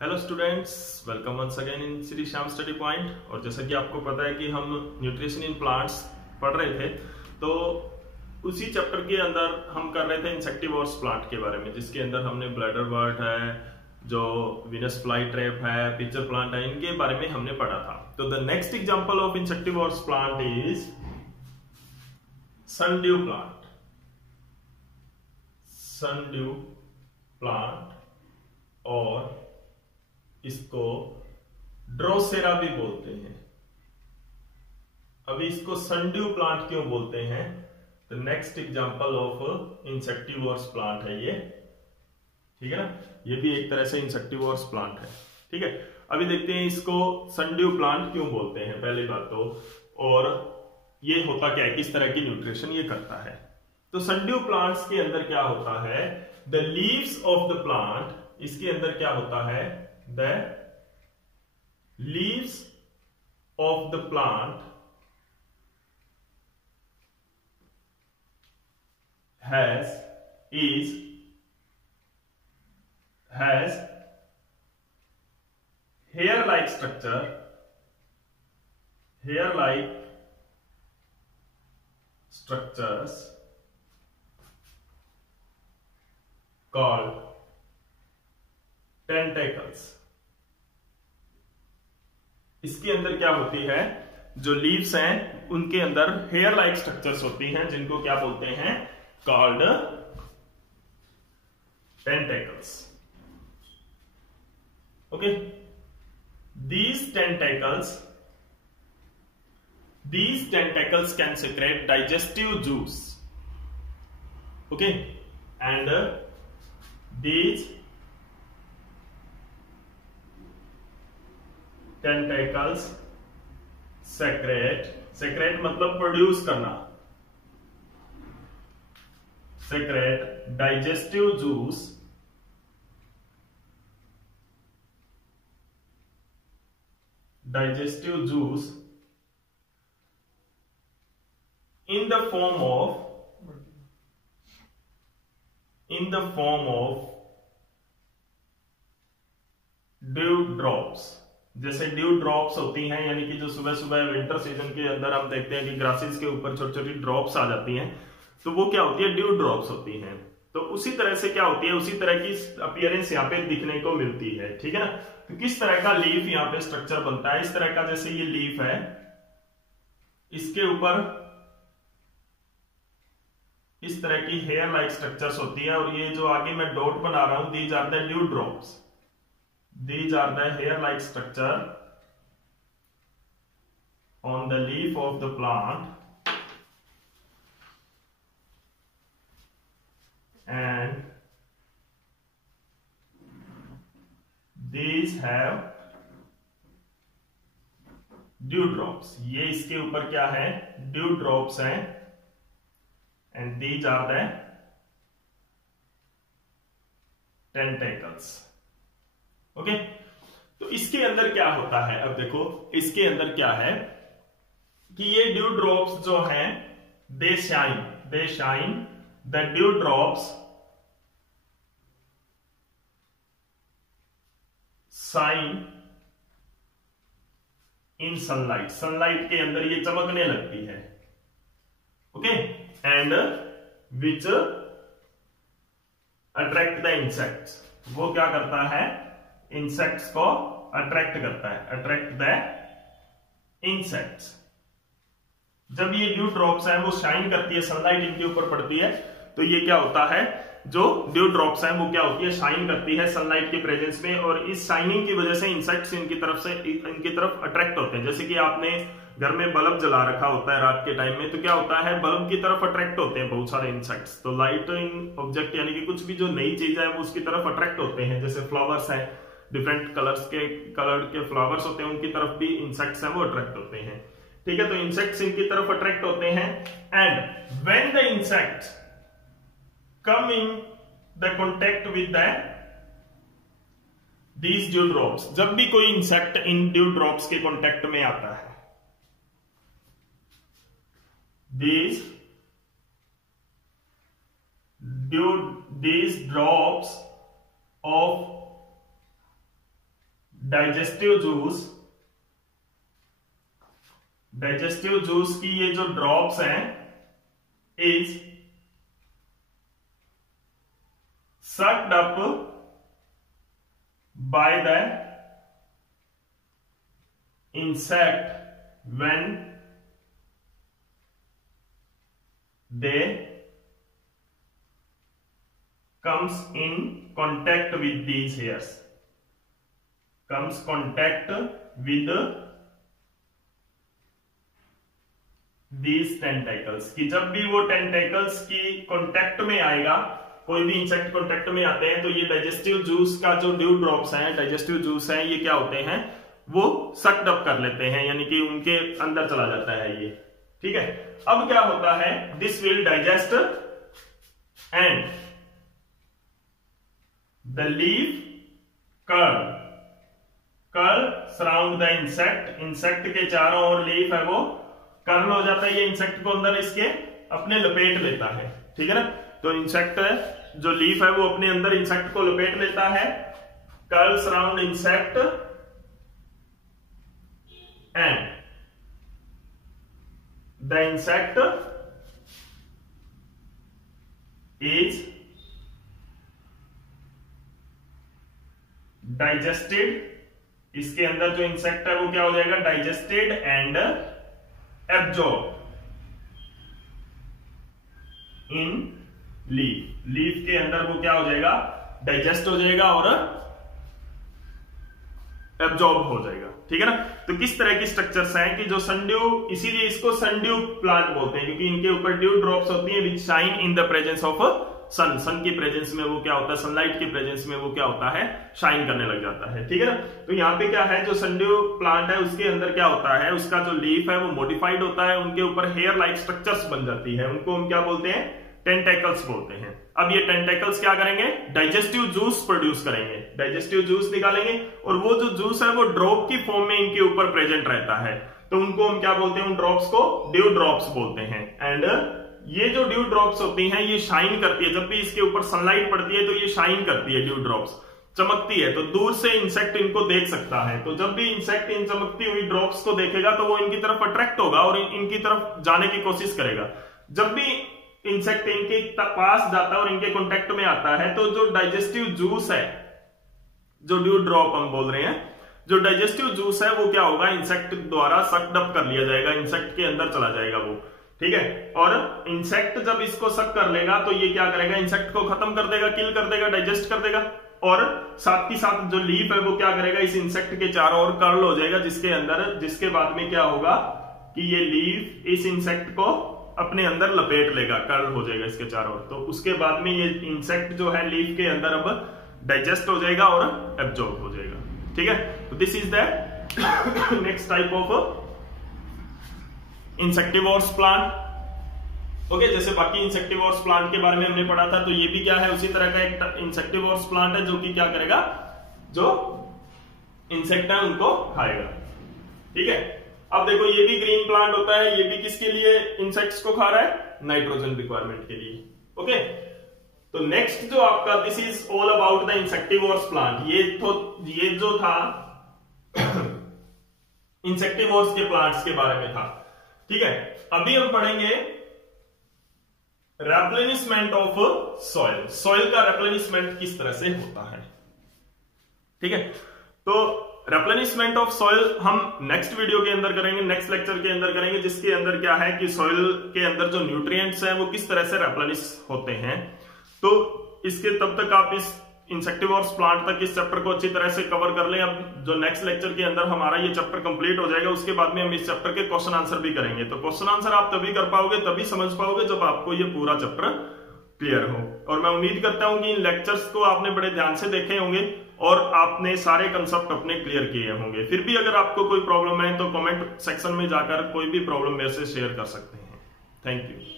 Hello students, welcome once again in Shri Shyam study point. और जैसा कि आपको पता है कि हम न्यूट्रिशन इन प्लांट्स पढ़ रहे थे, तो उसी चैप्टर के अंदर हम कर रहे थे इंसेक्टिवोर्स प्लांट के बारे में, जिसके अंदर हमने ब्लैडर वर्ट है, जो विनस फ्लाई ट्रैप है, पिक्चर प्लांट है, इनके बारे में हमने पढ़ा था। तो the next example of insectivorous plant is sundew plant. Sundew plant, और इसको ड्रोसेरा भी बोलते हैं। अभी इसको सनड्यू प्लांट क्यों बोलते हैं? The next example of insectivorous plant है ये, ठीक है ना। ये भी एक तरह से इंसेक्टिवोर्स प्लांट है, ठीक है। अभी देखते हैं इसको सनड्यू प्लांट क्यों बोलते हैं, पहली बात तो, और ये होता क्या है, किस तरह की न्यूट्रिशन ये करता है। तो सनड्यू प्लांट्स के अंदर क्या होता है, the leaves of the plant, इसके अंदर क्या होता है, the leaves of the plant has hair-like structure, hair-like structures called tentacles। इसके अंदर क्या होती है, जो लीव्स हैं उनके अंदर हेयर लाइक स्ट्रक्चर्स होती हैं, जिनको क्या बोलते हैं, called tentacles. Okay, these tentacles can secrete digestive juice, okay, and these tentacles secrete मतलब प्रोड्यूस करना, secrete digestive juice in the form of dew drops। जैसे ड्यू ड्रॉप्स होती हैं, यानी कि जो सुबह सुबह विंटर सीजन के अंदर हम देखते हैं कि ग्रासेस के ऊपर छोटी छोटी ड्रॉप्स आ जाती हैं, तो वो क्या होती है, ड्यू ड्रॉप्स होती हैं। तो उसी तरह से क्या होती है, उसी तरह की अपीयरेंस यहाँ पे दिखने को मिलती है, ठीक है ना। तो किस तरह का लीफ यहाँ पे स्ट्रक्चर बनता है, इस तरह का, जैसे ये लीफ है, इसके ऊपर इस तरह की हेयर लाइक स्ट्रक्चर्स होती है, और ये जो आगे मैं डॉट बना रहा हूं, these are the dew drops. These are the hair-like structure on the leaf of the plant, and these have dew drops। ये इसके ऊपर क्या है, dew drops हैं, and these are the tentacles। Okay, तो इसके अंदर क्या होता है, अब देखो इसके अंदर क्या है कि ये ड्यू ड्रॉप्स जो हैं, they shine the dew drops shine in sunlight के अंदर ये चमकने लगती है, okay, and which attract the insects. वो क्या करता है, इंसेक्ट्स को अट्रैक्ट करता है, अट्रैक्ट द इंसेक्ट्स। जब ये ड्यू ड्रॉप्स है वो शाइन करती है, सनलाइट इनके ऊपर पड़ती है, तो ये क्या होता है, जो ड्यू ड्रॉप्स है वो क्या होती है, शाइन करती है सनलाइट के प्रेजेंस में, और इस शाइनिंग की वजह से इंसेक्ट्स इनकी तरफ अट्रैक्ट होते हैं। जैसे कि आपने घर में बल्ब जला रखा होता है रात के टाइम में, तो क्या होता है, बल्ब की तरफ अट्रैक्ट होते हैं बहुत सारे इंसेक्ट्स। तो लाइट इन ऑब्जेक्ट यानी कि कुछ भी जो नई चीज है वो उसकी तरफ अट्रैक्ट होते हैं। जैसे फ्लावर्स है, डिफरेंट कलर के फ्लावर्स होते हैं, उनकी तरफ भी इंसेक्ट्स हैं वो अट्रैक्ट होते हैं, ठीक है। तो इंसेक्ट्स इनकी तरफ अट्रैक्ट होते हैं, and when the insects come in the contact with these due drops, जब भी कोई इंसेक्ट इन ड्यू ड्रॉप्स के कॉन्टेक्ट में आता है, these drops of digestive juice की ये जो ड्रॉप्स हैं is sucked up by the insect when they comes in contact with these hairs, comes contact with these tentacles, कि जब भी वो टेंटेकल्स की कांटेक्ट में आएगा, कोई भी इंसेक्ट कांटेक्ट में आते हैं तो ये डाइजेस्टिव जूस का जो ड्यू ड्रॉप्स हैं, डाइजेस्टिव जूस हैं, ये क्या होते हैं, वो सक्ड अप कर लेते हैं, यानी कि उनके अंदर चला जाता है ये। ठीक है, अब क्या होता है, this will digest and the leaf curl surround the insect, insect के चारों ओर लीफ है वो कर्ल हो जाता है, ये इंसेक्ट को अंदर इसके अपने लपेट लेता है। ठीक है ना, तो इंसेक्ट जो लीफ है वो अपने अंदर इंसेक्ट को लपेट लेता है, curls around insect and the insect is digested, इसके अंदर जो इंसेक्ट है वो क्या हो जाएगा, digested and absorb in leaf, leaf के अंदर वो क्या हो जाएगा, डाइजेस्ट हो जाएगा और एब्जॉर्ब हो जाएगा। ठीक है ना, तो किस तरह की स्ट्रक्चर्स हैं कि जो सनड्यू, इसीलिए इसको सनड्यू प्लांट बोलते हैं, क्योंकि इनके ऊपर ड्यू ड्रॉप्स होती हैं which shine in the presence of sun, sun की प्रेजेंस में वो क्या होता है, सनलाइट की प्रेजेंस में वो क्या होता है, शाइन करने लग जाता है। ठीक है ना, तो यहाँ पे क्या है, जो सनड्यू प्लांट है उसके अंदर क्या होता है, उसका जो लीफ है वो मॉडिफाइड होता है, उनके ऊपर हेयर लाइक स्ट्रक्चर्स बन जाती है, उनको हम क्या बोलते हैं, टेंटेकल्स बोलते हैं। अब ये टेंटेकल्स क्या करेंगे, डाइजेस्टिव जूस प्रोड्यूस करेंगे, डाइजेस्टिव जूस निकालेंगे, और वो जो जूस है वो ड्रॉप की फॉर्म में इनके ऊपर प्रेजेंट रहता है, तो उनको हम क्या बोलते हैं, उन ड्रॉप्स को ड्यू ड्रॉप्स बोलते हैं। एंड ये जो ड्यू ड्रॉप्स होती हैं ये शाइन करती है, जब भी इसके ऊपर सनलाइट पड़ती है तो ये शाइन करती है, ड्यू ड्रॉप्स चमकती है, तो दूर से इंसेक्ट इनको देख सकता है, तो जब भी इंसेक्ट इन चमकती हुई ड्रॉप्स को देखेगा तो वो इनकी तरफ अट्रैक्ट होगा और इनकी तरफ जाने की कोशिश करेगा। जब भी इंसेक्ट इनके पास जाता है और इनके कांटेक्ट में आता है तो जो डाइजेस्टिव जूस है, जो ड्यू ड्रॉप हम बोल रहे हैं, जो डाइजेस्टिव जूस है वो क्या होगा, इंसेक्ट द्वारा सक्ड अप कर लिया जाएगा, इंसेक्ट के अंदर चला जाएगा वो। ठीक है, और इंसेक्ट जब इसको सक कर लेगा तो ये क्या करेगा, इंसेक्ट को खत्म कर देगा, किल कर देगा, डाइजेस्ट कर देगा, और साथ ही साथ जो लीफ है वो क्या करेगा, इस इंसेक्ट के चारों ओर कर्ल हो जाएगा, जिसके अंदर, जिसके बाद में क्या होगा कि ये लीफ इस इंसेक्ट को अपने अंदर लपेट लेगा, कर्ल हो जाएगा इसके चारों ओर, तो उसके बाद में ये इंसेक्ट जो है लीफ के अंदर अब डाइजेस्ट हो जाएगा और एब्जॉर्ब हो जाएगा। ठीक है, तो this is the next type of insectivorous plant. Okay, जैसे बाकी इंसेक्टिवोर्स प्लांट के बारे में हमने पढ़ा था, तो ये भी क्या है, उसी तरह का एक इंसेक्टिवोर्स प्लांट है जो कि क्या करेगा, जो इंसेक्ट है उनको खाएगा। ठीक है, अब देखो ये भी ग्रीन प्लांट होता है, ये भी किसके लिए इंसेक्ट्स को खा रहा है, नाइट्रोजन रिक्वायरमेंट के लिए। ओके, तो नेक्स्ट जो आपका, this is all about the insectivorous plant, ये जो था इंसेक्टिवोर्स के प्लांट्स के बारे में था। ठीक है, अभी हम पढ़ेंगे रेप्लेनिशमेंट ऑफ सॉइल, सॉइल का रेप्लेनिशमेंट किस तरह से होता है। ठीक है, तो रेप्लेनिशमेंट ऑफ सॉइल हम नेक्स्ट वीडियो के अंदर करेंगे, नेक्स्ट लेक्चर के अंदर करेंगे, जिसके अंदर क्या है कि सॉइल के अंदर जो न्यूट्रिएंट्स हैं वो किस तरह से रेप्लेनिश होते हैं। तो इसके तब तक आप इस इंसेक्टिवोर्स प्लांट तक इस चैप्टर को अच्छी तरह से कवर कर लें। अब जो नेक्स्ट लेक्चर के अंदर हमारा ये चैप्टर कंप्लीट हो जाएगा, उसके बाद में हम इस चैप्टर के क्वेश्चन आंसर भी करेंगे। तो क्वेश्चन आंसर आप तभी कर पाओगे, तभी समझ पाओगे जब आपको ये पूरा चैप्टर क्लियर हो। और मैं उम्मीद करता हूं कि इन लेक्चर्स को आपने बड़े ध्यान से देखे होंगे और आपने सारे कंसेप्ट अपने क्लियर किए होंगे। फिर भी अगर आपको कोई प्रॉब्लम है तो कमेंट सेक्शन में जाकर कोई भी प्रॉब्लम मेरे से शेयर कर सकते हैं। Thank you.